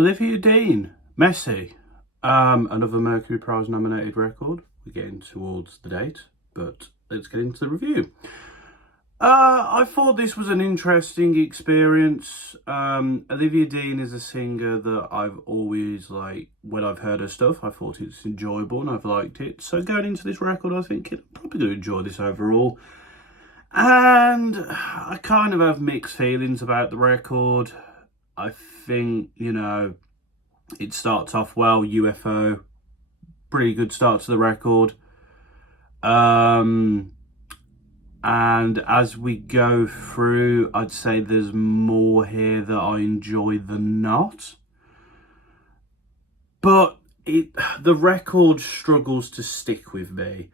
Olivia Dean, Messy, another Mercury Prize nominated record. We're getting towards the date, but let's get into the review. I thought this was an interesting experience. Olivia Dean is a singer that I've always when I've heard her stuff, I thought it's enjoyable and I've liked it. So going into this record, I think I'm probably going to enjoy this overall. And I kind of have mixed feelings about the record. I think, it starts off well, UFO, pretty good start to the record. And as we go through, I'd say there's more here that I enjoy than not. But the record struggles to stick with me.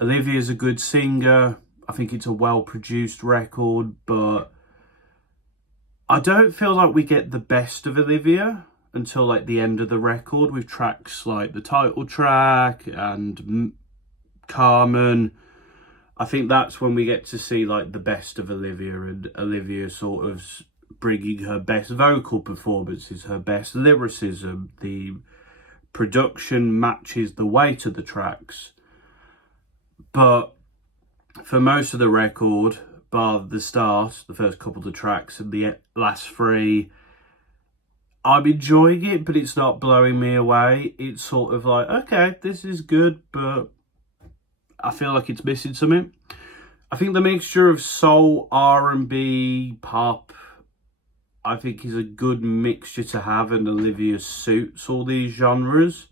Olivia's a good singer. I think it's a well-produced record, but I don't feel like we get the best of Olivia until the end of the record with tracks like the title track and Carmen. I think that's when we get to see the best of Olivia, and Olivia sort of bringing her best vocal performances, her best lyricism. The production matches the weight of the tracks. But for most of the record, bar the start, the first couple of the tracks and the last three, I'm enjoying it, but it's not blowing me away. It's sort of okay, this is good, but I feel like it's missing something. I think the mixture of soul, R&B, pop, I think is a good mixture to have, and Olivia suits all these genres.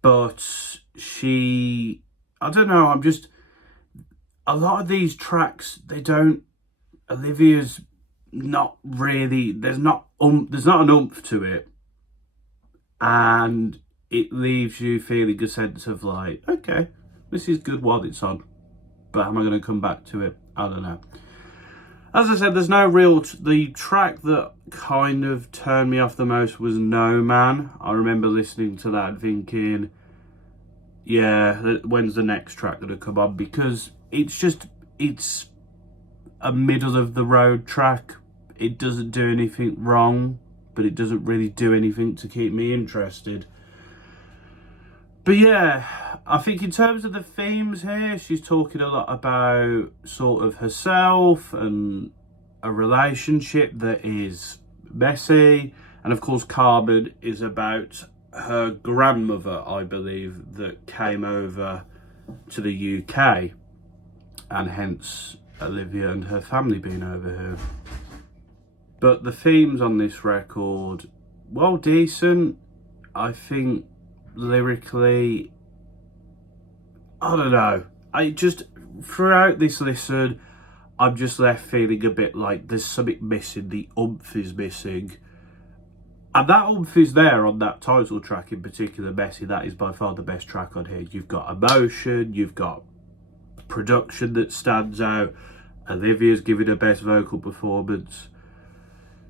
But I don't know, a lot of these tracks, Olivia's not really, there's not an oomph to it. And it leaves you feeling a sense of okay, this is good while it's on, but am I going to come back to it? I don't know. As I said, there's no real... The track that kind of turned me off the most was No Man. I remember listening to that and thinking, yeah, when's the next track going to come on? Because it's a middle of the road track. It doesn't do anything wrong, but it doesn't really do anything to keep me interested. But yeah, I think in terms of the themes here, she's talking a lot about sort of herself and a relationship that is messy. And of course, Carmen is about her grandmother, I believe, that came over to the UK. And hence Olivia and her family being over here. But the themes on this record, well, decent. I think lyrically, I don't know. Throughout this listen, I'm just left feeling a bit like there's something missing. The oomph is missing. And that oomph is there on that title track in particular, Messy. That is by far the best track on here. You've got emotion, you've got production that stands out. Olivia's giving her best vocal performance.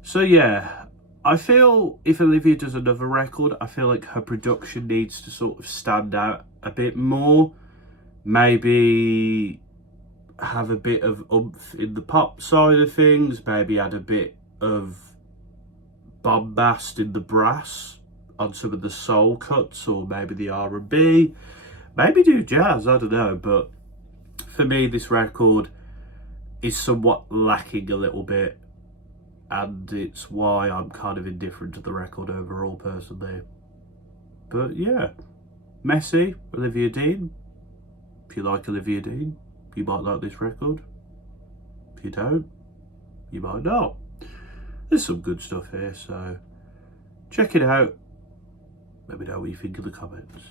So yeah, I feel if Olivia does another record, I feel like her production needs to sort of stand out a bit more. Maybe have a bit of oomph in the pop side of things. Maybe add a bit of bombast in the brass on some of the soul cuts, or maybe the R&B. Maybe do jazz, I don't know. But for me, this record is somewhat lacking a little bit. And it's why I'm kind of indifferent to the record overall, personally. But yeah, Messy, Olivia Dean. If you like Olivia Dean, you might like this record. If you don't, you might not. There's some good stuff here, so check it out. Let me know what you think in the comments.